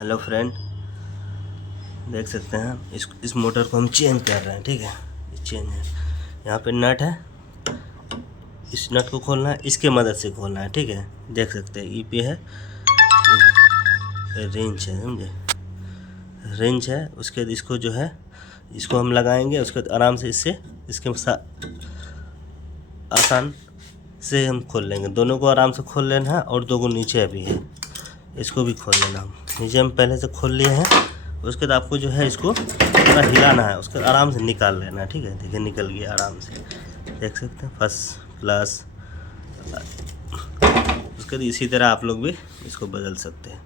Hello friend, देख सकते हैं इस मोटर को हम चेंज कर रहे हैं। ठीक है, ये चेंज है। यहाँ पे नट है, इस नट को खोलना है, इसके मदद से खोलना है। ठीक है, देख सकते हैं ई पे है, रेंच है, समझे, रेंच है। उसके बाद इसको जो है, इसको हम लगाएंगे। उसके बाद आराम से इससे इसके साथ आसान से हम खोल लेंगे। दोनों को आराम से खोल लेना है और दो को नीचे अभी है, इसको भी खोल लेना। हम नीचे हम पहले से खोल लिए हैं। उसके बाद आपको जो है इसको थोड़ा हिलाना है, उसके आराम से निकाल लेना है। ठीक है, देखिए निकल गया आराम से, देख सकते हैं, फर्स्ट क्लास। उसके बाद इसी तरह आप लोग भी इसको बदल सकते हैं।